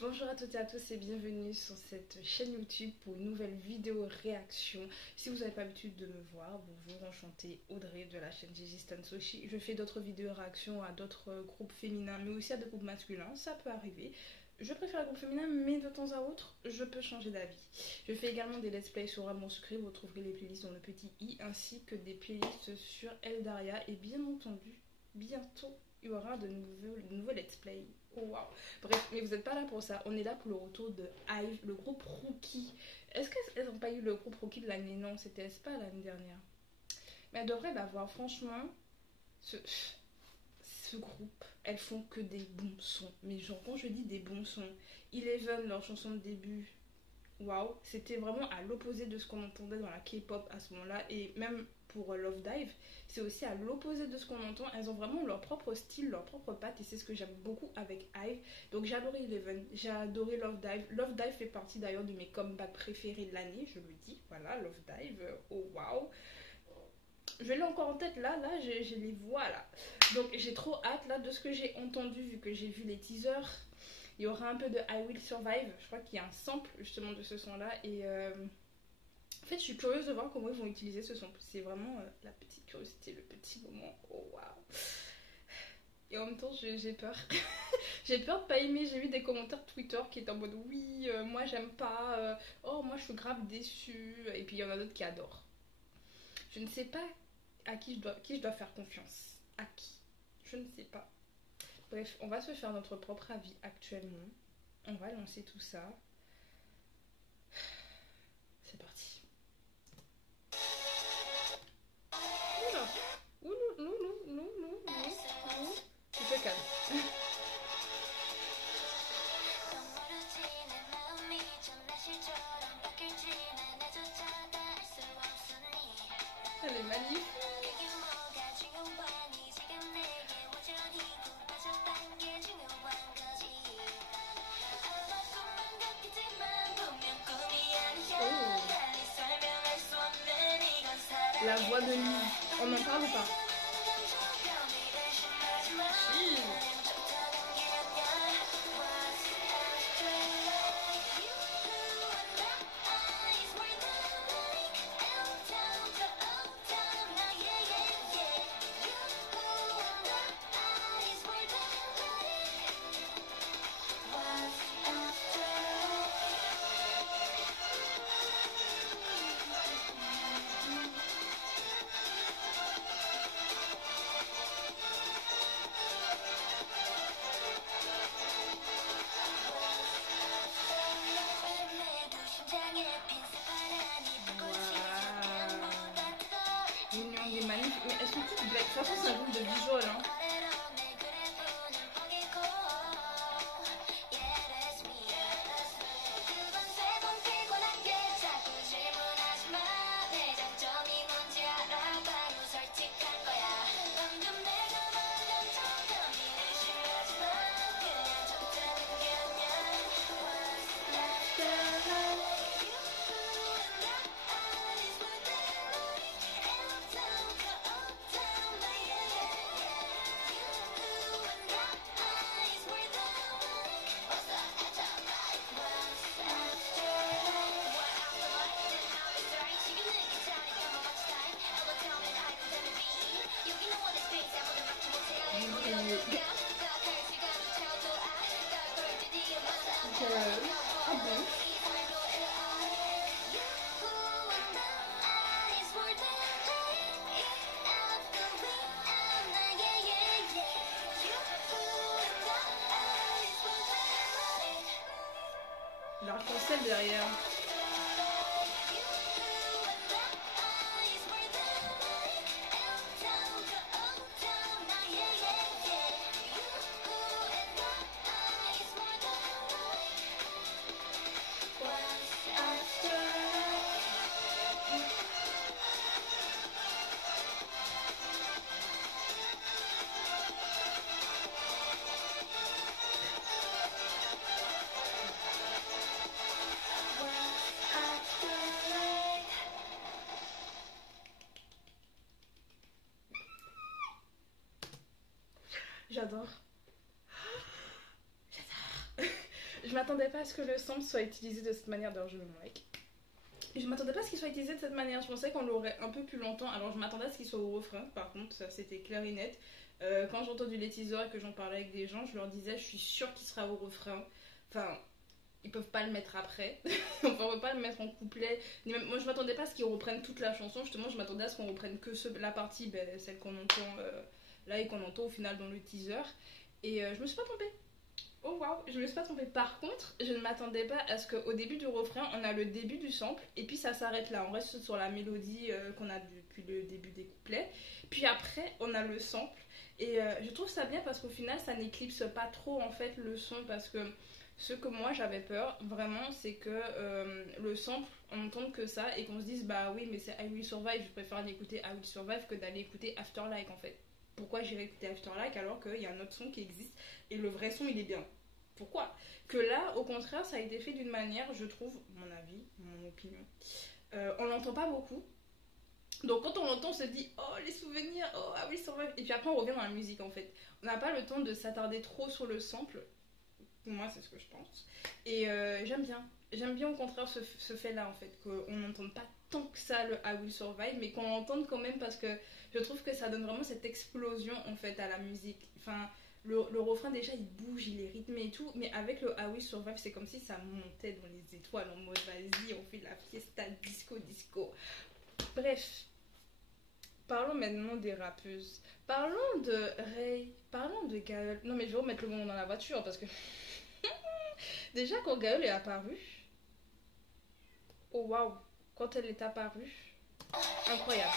Bonjour à toutes et à tous et bienvenue sur cette chaîne YouTube pour une nouvelle vidéo réaction. Si vous n'avez pas l'habitude de me voir, bonjour, enchantée, Audrey de la chaîne Gigi Stan Soshi. Je fais d'autres vidéos réaction à d'autres groupes féminins mais aussi à des groupes masculins, ça peut arriver. Je préfère les groupes féminins mais de temps à autre, je peux changer d'avis. Je fais également des let's play sur Amour Sucré, vous trouverez les playlists dans le petit i ainsi que des playlists sur Eldaria et bien entendu, bientôt il y aura de nouveaux let's play. Oh waouh. Bref, mais vous n'êtes pas là pour ça. On est là pour le retour de Hive, le groupe Rookie. Est-ce qu'elles n'ont pas eu le groupe Rookie de l'année? Non, c'était pas l'année dernière. Mais elles devraient l'avoir. Franchement, ce groupe, elles font que des bons sons. Mais genre, quand je dis des bons sons, Eleven, leur chanson de début, waouh, c'était vraiment à l'opposé de ce qu'on entendait dans la K-pop à ce moment-là. Et même pour Love Dive, c'est aussi à l'opposé de ce qu'on entend. Elles ont vraiment leur propre style, leur propre patte, et c'est ce que j'aime beaucoup avec Hive. Donc j'ai adoré Eleven, j'ai adoré Love Dive. Love Dive fait partie d'ailleurs de mes comebacks préférés de l'année, je le dis. Voilà, Love Dive, oh waouh. Je l'ai encore en tête là, je les vois là. Donc j'ai trop hâte là de ce que j'ai entendu, vu que j'ai vu les teasers. Il y aura un peu de I Will Survive, je crois qu'il y a un sample justement de ce son là. Et en fait je suis curieuse de voir comment ils vont utiliser ce son. C'est vraiment la petite curiosité, le petit moment, oh waouh. Et en même temps j'ai peur. J'ai peur de pas aimer, j'ai vu des commentaires Twitter qui étaient en mode oui, moi j'aime pas, oh moi je suis grave déçue. Et puis il y en a d'autres qui adorent. Je ne sais pas à qui je dois faire confiance. À qui? Je ne sais pas. Bref, on va se faire notre propre avis actuellement. On va lancer tout ça. C'est parti. Oula. Ouh. Tu te calmes. Elle est magnifique. La voix de Lise, on n'en parle pas. L'union des magnifiques. Mais elles sont toutes belles. De toute façon, c'est un groupe de visual. Hein. Ah bon? L'arc-en-ciel derrière. J'adore. Je m'attendais pas à ce que le sample soit utilisé de cette manière. D'ailleurs, je mets mon mic. Je m'attendais pas à ce qu'il soit utilisé de cette manière. Je pensais qu'on l'aurait un peu plus longtemps. Alors, je m'attendais à ce qu'il soit au refrain. Par contre, ça c'était clair et net. Quand j'ai entendu les teasers et que j'en parlais avec des gens, je leur disais, je suis sûre qu'il sera au refrain. Enfin, ils peuvent pas le mettre après. On peut pas le mettre en couplet. Moi, je m'attendais pas à ce qu'ils reprennent toute la chanson. Justement, je m'attendais à ce qu'on reprenne que la partie, celle qu'on entend là et qu'on entend au final dans le teaser. Et je me suis pas trompée. Oh waouh, je me suis pas trompée. Par contre, je ne m'attendais pas à ce qu'au début du refrain, on a le début du sample et puis ça s'arrête là. On reste sur la mélodie qu'on a depuis le début des couplets. Puis après, on a le sample. Et je trouve ça bien parce qu'au final, ça n'éclipse pas trop en fait le son parce que ce que moi j'avais peur vraiment, c'est que le sample, on n'entende que ça et qu'on se dise bah oui, mais c'est I Will Survive. Je préfère l'écouter I Will Survive que d'aller écouter Afterlike en fait. Pourquoi j'irais écouter Afterlike alors qu'il y a un autre son qui existe et le vrai son il est bien? Pourquoi? Que là, au contraire, ça a été fait d'une manière, je trouve, mon avis, mon opinion, on l'entend pas beaucoup. Donc quand on l'entend, on se dit oh les souvenirs, oh ah oui, survive. Et puis après on revient dans la musique en fait. On n'a pas le temps de s'attarder trop sur le sample. Pour moi, c'est ce que je pense. Et j'aime bien. J'aime bien au contraire ce fait-là en fait, qu'on n'entende pas tant que ça le I Will Survive, mais qu'on l'entende quand même parce que je trouve que ça donne vraiment cette explosion en fait à la musique. Enfin, le refrain déjà il bouge, il est rythmé et tout, mais avec le I Will Survive, c'est comme si ça montait dans les étoiles en mode vas-y, on fait la fiesta disco. Bref, parlons maintenant des rappeuses. Parlons de Ray, parlons de Gaël. Non mais je vais remettre le moment dans la voiture parce que déjà quand Gaël est apparue, oh waouh, quand elle est apparue, incroyable.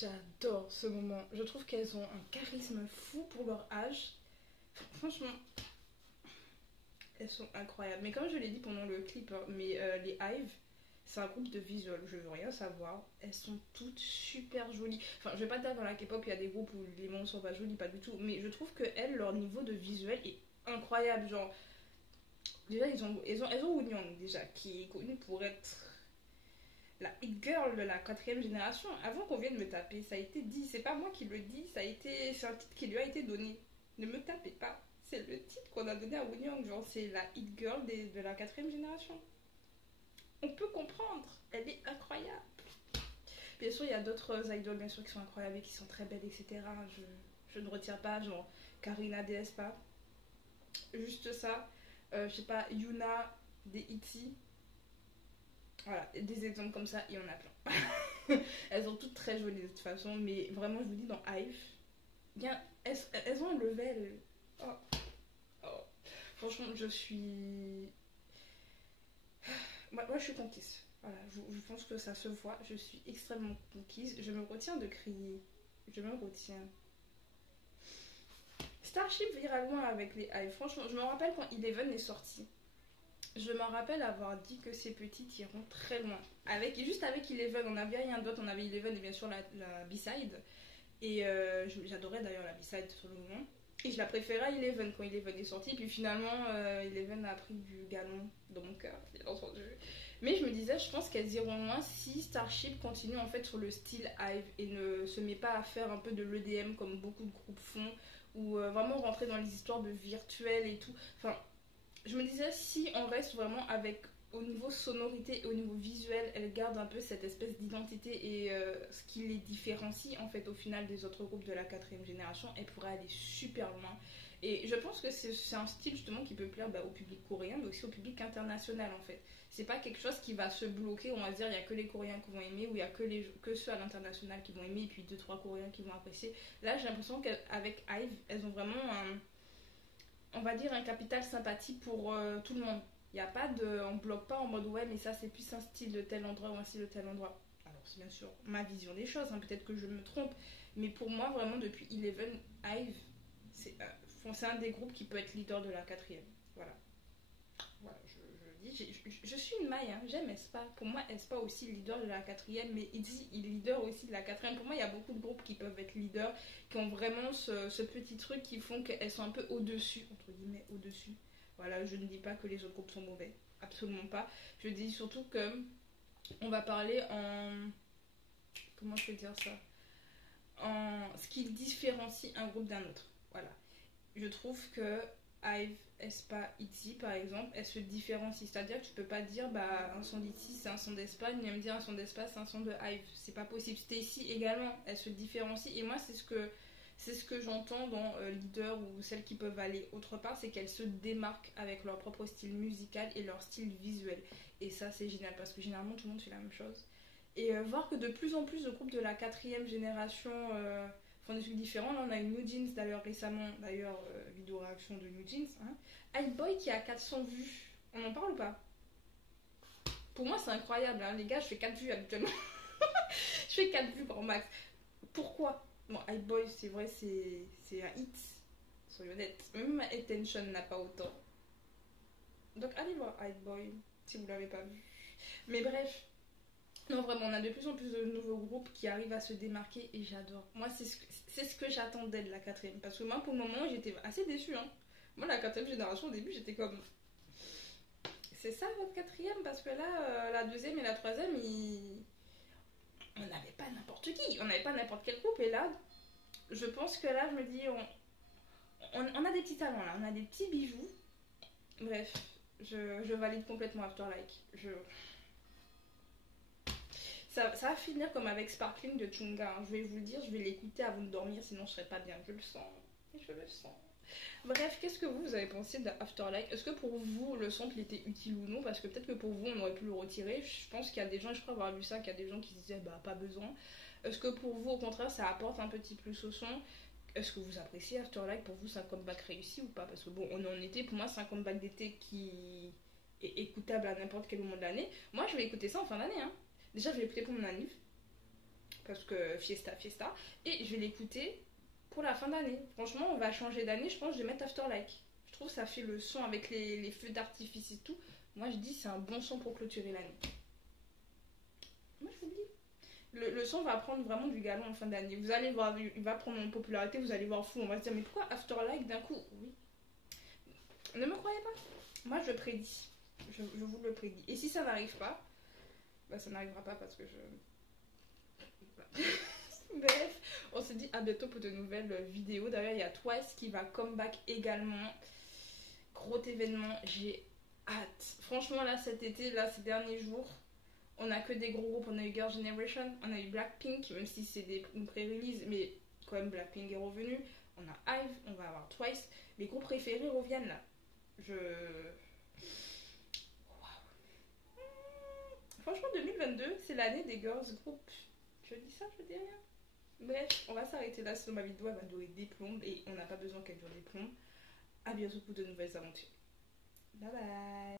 J'adore ce moment. Je trouve qu'elles ont un charisme fou pour leur âge. Franchement, elles sont incroyables. Mais comme je l'ai dit pendant le clip, hein, mais les Hive, c'est un groupe de visual. Je veux rien savoir. Elles sont toutes super jolies. Enfin, je vais pas dire dans la K-pop, il y a des groupes où les membres sont pas jolis, pas du tout. Mais je trouve que elles, leur niveau de visuel est incroyable. Genre, déjà, elles ont Woo-young, déjà, qui est connue pour être la hit girl de la 4ème génération. Avant qu'on vienne me taper, ça a été dit, c'est pas moi qui le dis, c'est un titre qui lui a été donné. Ne me tapez pas, c'est le titre qu'on a donné à Woo-young, genre c'est la hit girl de la 4ème génération. On peut comprendre, elle est incroyable. Bien sûr, il y a d'autres idoles bien sûr qui sont incroyables et qui sont très belles, etc. Je ne retire pas, genre Karina Despa, juste ça. Je sais pas, Yuna des ITZY. Voilà, des exemples comme ça, il y en a plein. Elles sont toutes très jolies de toute façon, mais vraiment, je vous dis, dans Hive, elles ont un level. Oh. Oh. Franchement, je suis. Moi, je suis conquise. Voilà, je pense que ça se voit. Je suis extrêmement conquise. Je me retiens de crier. Je me retiens. Starship viralement avec les Hive. Franchement, je me rappelle quand Eleven est sorti. Je me rappelle avoir dit que ces petites iront très loin. Juste avec Eleven, on n'avait rien d'autre. On avait Eleven et bien sûr la B-side. Et j'adorais d'ailleurs la B-side sur le moment. Et je la préférais à Eleven quand Eleven est sorti. Puis finalement, Eleven a pris du galon dans mon cœur, bien entendu. Mais je me disais, je pense qu'elles iront loin si Starship continue en fait sur le style Hive et ne se met pas à faire un peu de l'EDM comme beaucoup de groupes font. Ou vraiment rentrer dans les histoires de virtuel et tout. Enfin, je me disais, si on reste vraiment avec, au niveau sonorité et au niveau visuel, elle garde un peu cette espèce d'identité et ce qui les différencie en fait au final des autres groupes de la 4ème génération, elle pourrait aller super loin. Et je pense que c'est un style justement qui peut plaire au public coréen, mais aussi au public international en fait. C'est pas quelque chose qui va se bloquer, on va dire, il y a que les Coréens qui vont aimer, ou il y a que ceux à l'international qui vont aimer, et puis deux trois Coréens qui vont apprécier. Là, j'ai l'impression qu'avec IVE, elles ont vraiment on va dire, un capital sympathie pour tout le monde. Il y a pas de, on bloque pas en mode ouais, mais ça c'est plus un style de tel endroit ou un style de tel endroit. Alors c'est bien sûr ma vision des choses, hein, peut-être que je me trompe, mais pour moi vraiment depuis Eleven, IVE, c'est un des groupes qui peut être leader de la quatrième. Voilà. Voilà, je dis, je suis une maille, hein, j'aime aespa. Pour moi, aespa aussi leader de la quatrième, mais ITZY il est leader aussi de la quatrième. Pour moi, il y a beaucoup de groupes qui peuvent être leaders, qui ont vraiment ce petit truc qui font qu'elles sont un peu au-dessus, entre guillemets, au-dessus. Voilà, je ne dis pas que les autres groupes sont mauvais, absolument pas. Je dis surtout que on va parler en... Comment je peux dire ça, en ce qui différencie un groupe d'un autre. Voilà. Je trouve que IVE, aespa, ITZY par exemple, elles se différencient. C'est-à-dire que tu peux pas dire un son d'ITZY c'est un son d'aespa, ni même dire un son d'aespa c'est un son de IVE. C'est pas possible. Stacy également, elles se différencient. Et moi, c'est ce que j'entends dans Leader ou celles qui peuvent aller autre part, c'est qu'elles se démarquent avec leur propre style musical et leur style visuel. Et ça, c'est génial parce que généralement, tout le monde fait la même chose. Et voir que de plus en plus de groupes de la quatrième génération font des trucs différents. Là, on a eu New Jeans d'ailleurs récemment, vidéo réaction de New Jeans. Hein. Boy qui a 400 vues. On en parle ou pas? Pour moi, c'est incroyable. Hein. Les gars, je fais 4 vues habituellement. Je fais 4 vues grand max. Pourquoi? Bon, Boy, c'est vrai, c'est un hit. Soyons honnêtes. Même Attention n'a pas autant. Donc, allez voir Boy si vous l'avez pas vu. Mais bref. Non, vraiment, on a de plus en plus de nouveaux groupes qui arrivent à se démarquer et j'adore. Moi, c'est ce que j'attendais de la quatrième. Parce que moi, pour le moment, j'étais assez déçue. Hein. Moi, la quatrième génération, au début, j'étais comme... C'est ça votre quatrième? Parce que là, la deuxième et la troisième, on n'avait pas n'importe qui. On n'avait pas n'importe quel groupe. Et là, je pense que là, je me dis, on a des petits talents là. On a des petits bijoux. Bref, je valide complètement Afterlike. Ça va finir comme avec Sparkling de Chunga. Hein. Je vais vous le dire, je vais l'écouter avant de dormir, sinon je serai pas bien. Je le sens. Je le sens. Bref, qu'est-ce que vous avez pensé d'Afterlife? Est-ce que pour vous, le sample était utile ou non? Parce que peut-être que pour vous, on aurait pu le retirer. Je pense qu'il y a des gens, je crois avoir vu ça, qu'il y a des gens qui se disaient, pas besoin. Est-ce que pour vous, au contraire, ça apporte un petit plus au son? Est-ce que vous appréciez Afterlife? Pour vous, c'est un comeback réussi ou pas? Parce que bon, on est en été, pour moi, c'est un comeback d'été qui est écoutable à n'importe quel moment de l'année. Moi, je vais écouter ça en fin d'année, hein. Déjà, je vais l'écouter pour mon anniv, parce que fiesta. Et je vais l'écouter pour la fin d'année. Franchement, on va changer d'année, je pense que je vais mettre Afterlike. Je trouve que ça fait le son avec les feux d'artifice et tout. Moi, je dis c'est un bon son pour clôturer l'année. Moi, je vous le dis. Le son va prendre vraiment du galon en fin d'année. Vous allez voir, il va prendre en popularité, vous allez voir fou. On va se dire, mais pourquoi Afterlike d'un coup? Oui. Ne me croyez pas? Moi, je prédis. Je vous le prédis. Et si ça n'arrive pas, ça n'arrivera pas parce que je... Bref, on se dit à bientôt pour de nouvelles vidéos. D'ailleurs, il y a Twice qui va comeback également. Gros événement, j'ai hâte. Franchement, là, cet été, là, ces derniers jours, on a que des gros groupes. On a eu Girl Generation, on a eu Blackpink, même si c'est une pré-release, mais quand même, Blackpink est revenu. On a IVE, on va avoir Twice. Mes groupes préférés reviennent là. Franchement, 2022, c'est l'année des girls group. Je dis ça, je dis rien. Bref, on va s'arrêter là. Sinon, ma vidéo, elle va durer des plombes et on n'a pas besoin qu'elle dure des plombes. A bientôt pour de nouvelles aventures. Bye bye.